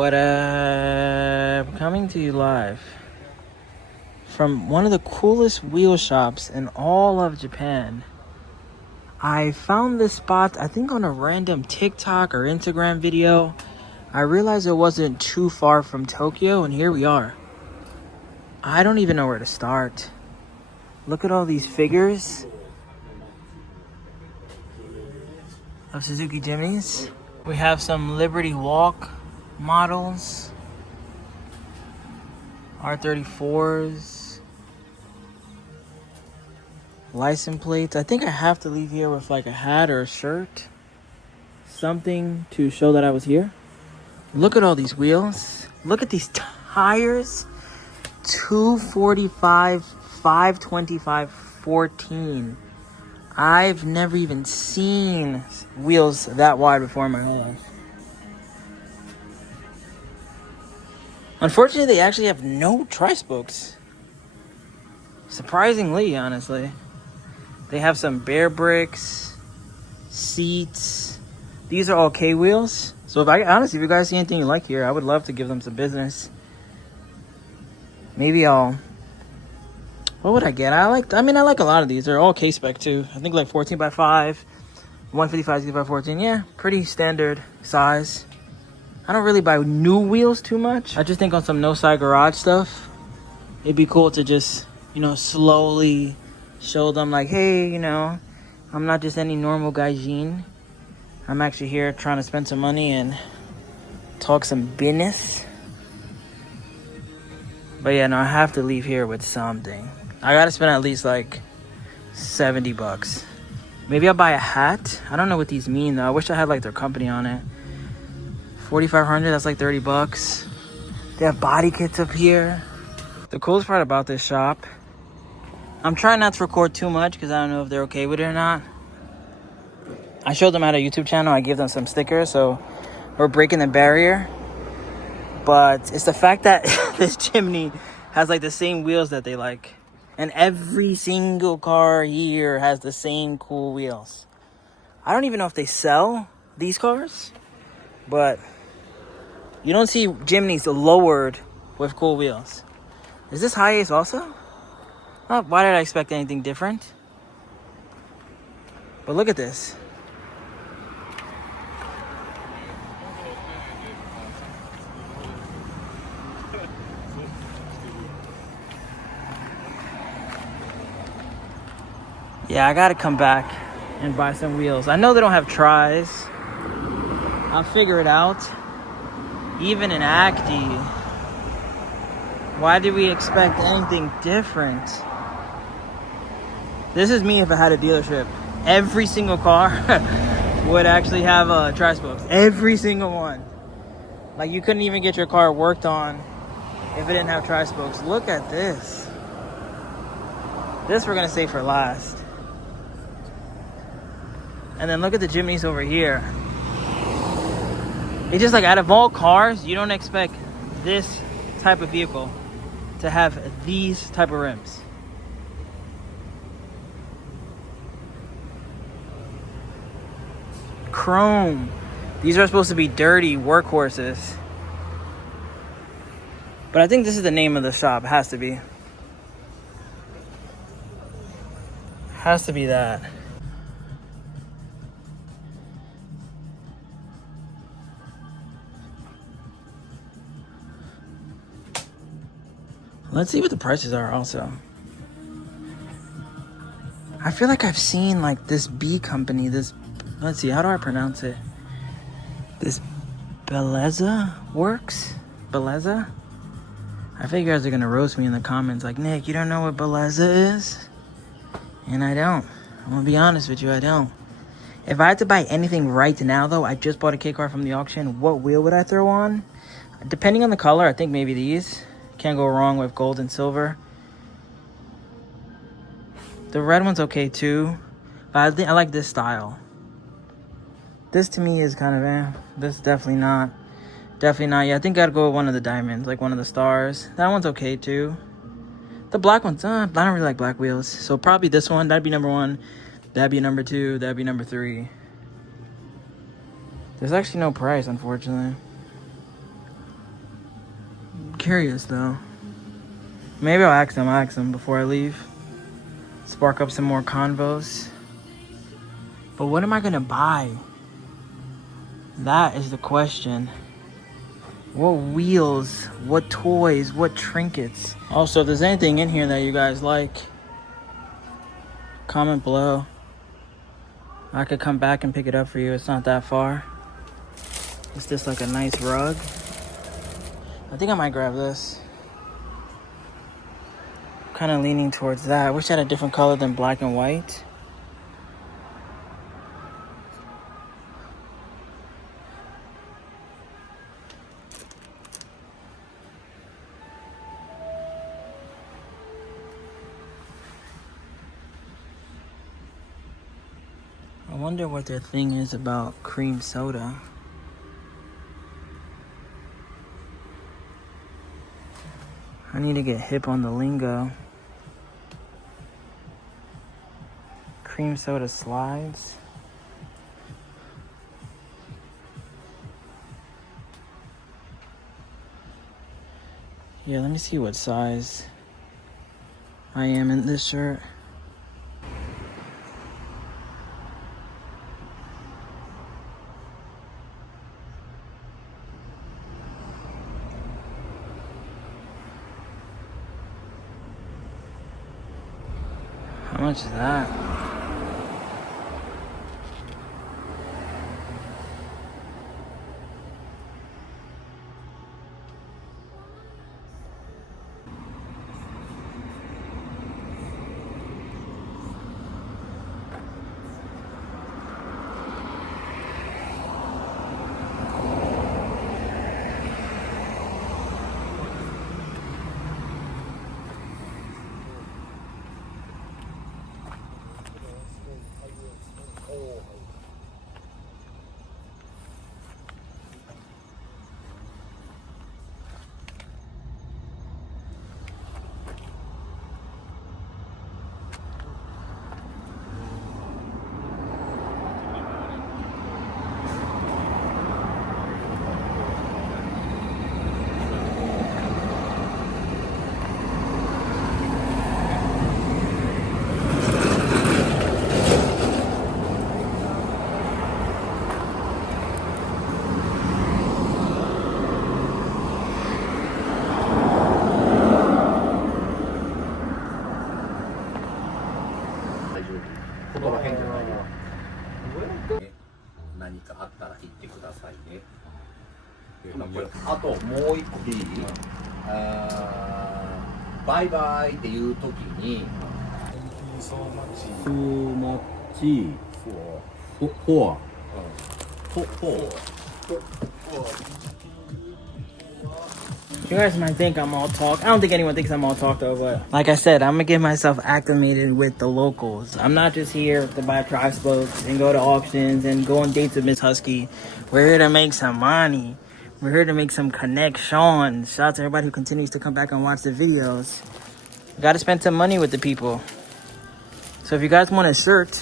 What up? Coming to you live from one of the coolest wheel shops in all of Japan. I found this spot, I think on a random TikTok or Instagram video. I realized it wasn't too far from Tokyo, and here we are. I don't even know where to start. Look at all these figures of Suzuki Jimnys. We have some Liberty Walk models, R34s, license plates. I think I have to leave here with like a hat or a shirt, something to show that I was here. Look at all these wheels. Look at these tires. 245, 525, 14. I've never even seen wheels that wide before in my whole life. Unfortunately, they actually have no tri-spokes. Surprisingly, honestly. They have some bare bricks, seats. These are all K wheels. So if you guys see anything you like here, I would love to give them some business. Maybe what would I get? I like a lot of these. They're all K-spec too. I think like 14 by 5, 155, 60 by 14. Yeah, pretty standard size. I don't really buy new wheels too much. I just think on some Noside garage stuff, it'd be cool to just, slowly show them like, hey, I'm not just any normal gaijin. I'm actually here trying to spend some money and talk some business. But yeah, no, I have to leave here with something. I gotta spend at least like $70. Maybe I'll buy a hat. I don't know what these mean though. I wish I had like their company on it. 4,500, that's like $30. They have body kits up here. The coolest part about this shop, I'm trying not to record too much because I don't know if they're okay with it or not. I showed them at a YouTube channel. I gave them some stickers, so we're breaking the barrier. But it's the fact that this Jimny has like the same wheels that they like. And every single car here has the same cool wheels. I don't even know if they sell these cars, but you don't see Jimnys lowered with cool wheels. Is this high ace also? Oh, why did I expect anything different? But look at this. Yeah, I gotta come back and buy some wheels. I know they don't have tries. I'll figure it out. Even in Acti, why did we expect anything different? This is me if I had a dealership. Every single car would actually have tri-spokes. Every single one. Like you couldn't even get your car worked on if it didn't have tri-spokes. Look at this. This we're gonna save for last. And then look at the Jimnys over here. It's just like out of all cars, you don't expect this type of vehicle to have these type of rims. Chrome. These are supposed to be dirty workhorses. But I think this is the name of the shop. It has to be. Has to be that. Let's see what the prices are also. I feel like I've seen like this B company, let's see, how do I pronounce it? This Bellezza works? Bellezza? I think you guys are gonna roast me in the comments like, Nick, you don't know what Bellezza is? And I don't. I'm gonna be honest with you, I don't. If I had to buy anything right now though, I just bought a K car from the auction, what wheel would I throw on? Depending on the color, I think maybe these. Can't go wrong with gold and silver. The red one's okay too, but I like this style. This to me is kind of This definitely not. Definitely not. Yeah, I think I'd go with one of the diamonds, like one of the stars. That one's okay too. The black ones, I don't really like black wheels. So probably this one, that'd be number 1. That'd be number 2, that'd be number 3. There's actually no price, unfortunately. Curious though. Maybe I'll ask them before I leave. Spark up some more convos. But what am I gonna buy? That is the question. What wheels, what toys, what trinkets? Also, if there's anything in here that you guys like, comment below. I could come back and pick it up for you. It's not that far. Is this like a nice rug? I think I might grab this. Kind of leaning towards that. I wish I had a different color than black and white. I wonder what their thing is about cream soda. I need to get hip on the lingo. Cream soda slides. Yeah, let me see what size I am in this shirt. How much is that? Bye bye っていう時に so much for You guys might think I'm all talk. I don't think anyone thinks I'm all talk though, but like I said, I'm gonna get myself acclimated with the locals. I'm not just here to buy prize boats and go to auctions and go on dates with Miss Husky. We're here to make some money. We're here to make some connections. Shout out to everybody who continues to come back and watch the videos. You gotta spend some money with the people. So if you guys want a shirt,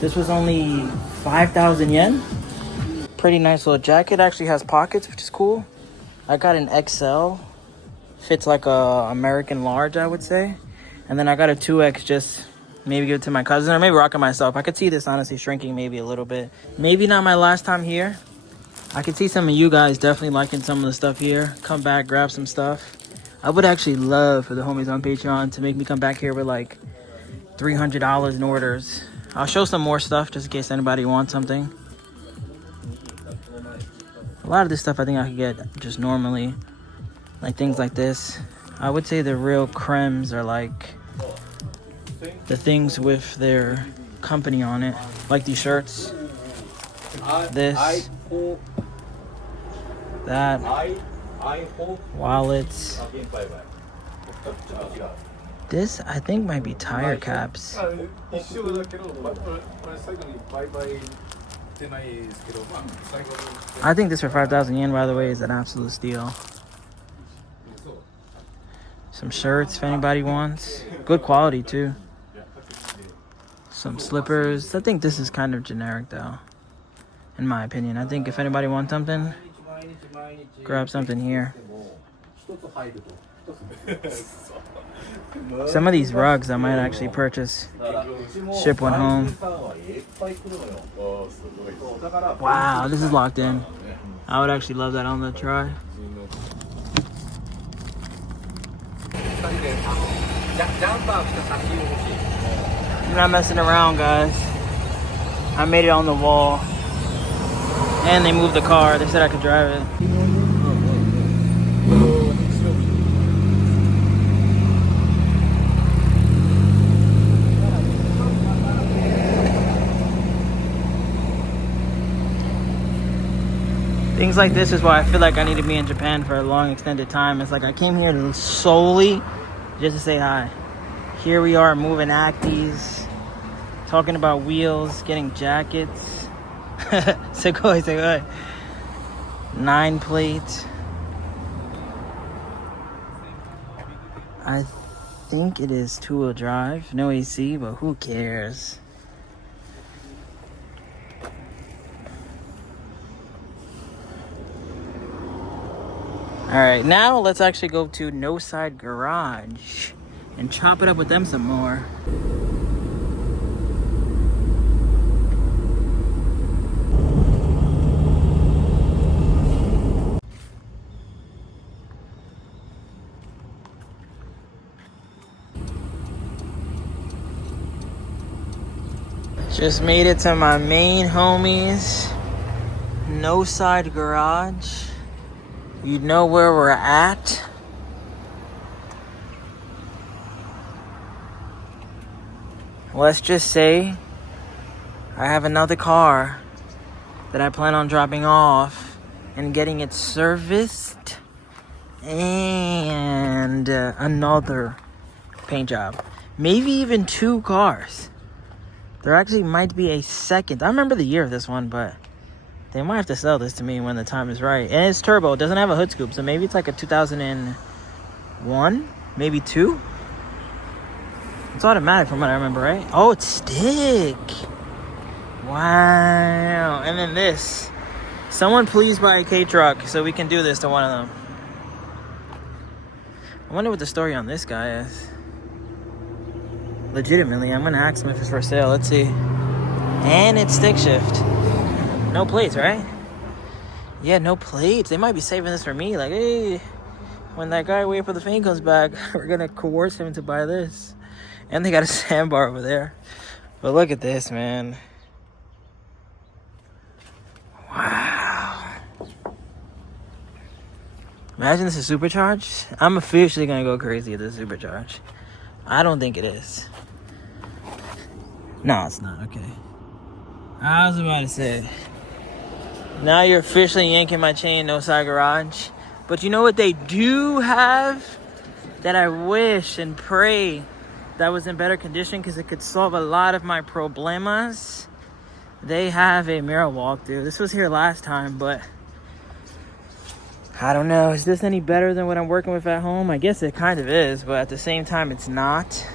this was only 5,000 yen. Pretty nice little jacket. Actually has pockets, which is cool. I got an XL. Fits like a American large, I would say. And then I got a 2X, just maybe give it to my cousin or maybe rock it myself. I could see this honestly shrinking maybe a little bit. Maybe not my last time here. I could see some of you guys definitely liking some of the stuff here. Come back, grab some stuff. I would actually love for the homies on Patreon to make me come back here with like $300 in orders. I'll show some more stuff just in case anybody wants something. A lot of this stuff I think I could get just normally. Like things like this. I would say the real cremes are like the things with their company on it. Like these shirts. This. That. Wallets. This I think might be tire caps. I think this for 5,000 yen, by the way, is an absolute steal. Some shirts if anybody wants. Good quality too. Some slippers. I think this is kind of generic though, in my opinion. I think if anybody wants something, grab something here. Some of these rugs I might actually purchase. Ship one home. Wow, this is locked in. I would actually love that on the try. I'm not messing around, guys. I made it on the wall. And they moved the car. They said I could drive it. Things like this is why I feel like I need to be in Japan for a long extended time. It's like I came here solely just to say hi. Here we are moving acties, talking about wheels, getting jackets. Segoi. 9 plate. I think it is 2-wheel drive. No AC, but who cares? Alright, now let's actually go to Noside Garage and chop it up with them some more. Just made it to my main homies, Noside Garage. You know where we're at. Let's just say I have another car that I plan on dropping off and getting it serviced, and another paint job. Maybe even 2 cars. There actually might be a second. I remember the year of this one, but they might have to sell this to me when the time is right. And it's turbo. It doesn't have a hood scoop, so maybe it's like a 2001, maybe 2. It's automatic from what I remember, right? Oh, it's stick. Wow. And then this. Someone please buy a K-Truck so we can do this to one of them. I wonder what the story on this guy is. Legitimately, I'm going to ask him if it's for sale. Let's see. And it's stick shift. No plates, right? Yeah, no plates. They might be saving this for me. Like, hey, when that guy Wait for the Fame comes back, we're going to coerce him to buy this. And they got a sandbar over there. But look at this, man. Wow. Imagine this is supercharged. I'm officially going to go crazy at this supercharged. I don't think it is. No, it's not. Okay. I was about to say. Now you're officially yanking my chain, Noside Garage. But you know what they do have that I wish and pray that was in better condition because it could solve a lot of my problemas? They have a mirror walkthrough. This was here last time, but I don't know. Is this any better than what I'm working with at home? I guess it kind of is, but at the same time, it's not.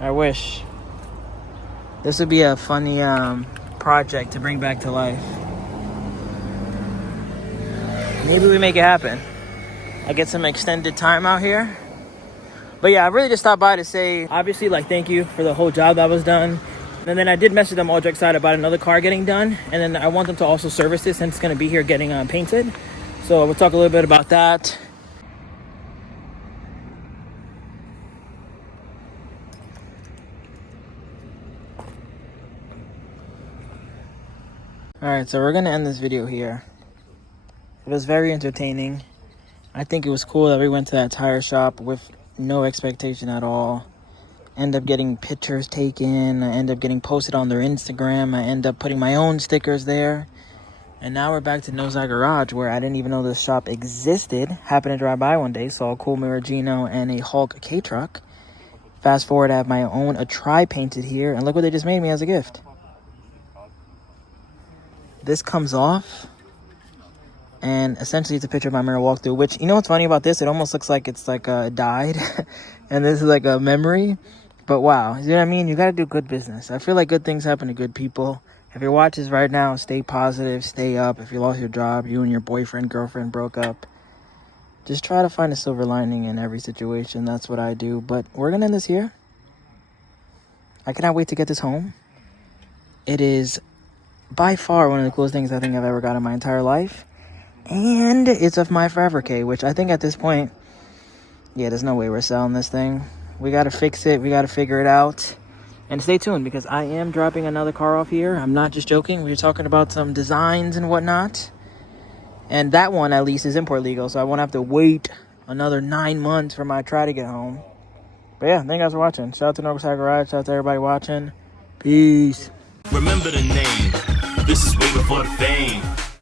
I wish. This would be a funny project to bring back to life. Maybe we make it happen. I get some extended time out here. But yeah, I really just stopped by to say, obviously, like, thank you for the whole job that was done. And then I did message them all jokes aside about another car getting done. And then I want them to also service this since it's going to be here getting painted. So we'll talk a little bit about that. Alright, so we're going to end this video here. It was very entertaining. I think it was cool that we went to that tire shop with no expectation at all. End up getting pictures taken. I end up getting posted on their Instagram. I end up putting my own stickers there. And now we're back to Noside Garage, where I didn't even know this shop existed. Happened to drive by one day, saw a cool Miragino and a Hulk K-Truck. Fast forward, I have my own Atri painted here. And look what they just made me as a gift. This comes off, and essentially it's a picture of my mirror walkthrough, which, you know what's funny about this? It almost looks like it's like dyed, and this is like a memory. But wow, you know what I mean? You got to do good business. I feel like good things happen to good people, If you're watching this right now, stay positive, stay up. If you lost your job, you and your boyfriend, girlfriend broke up, just try to find a silver lining in every situation. That's what I do. But we're going to end this here. I cannot wait to get this home. It is by far one of the coolest things I think I've ever got in my entire life. And it's of my Forever K, which I think at this point, yeah, there's no way we're selling this thing. We got to fix it. We got to figure it out. And stay tuned, because I am dropping another car off here. I'm not just joking. We're talking about some designs and whatnot. And that one, at least, is import legal, so I won't have to wait another 9 months for my try to get home. But yeah, thank you guys for watching. Shout out to Northside Garage. Shout out to everybody watching. Peace. Remember the name. This is way before the fame.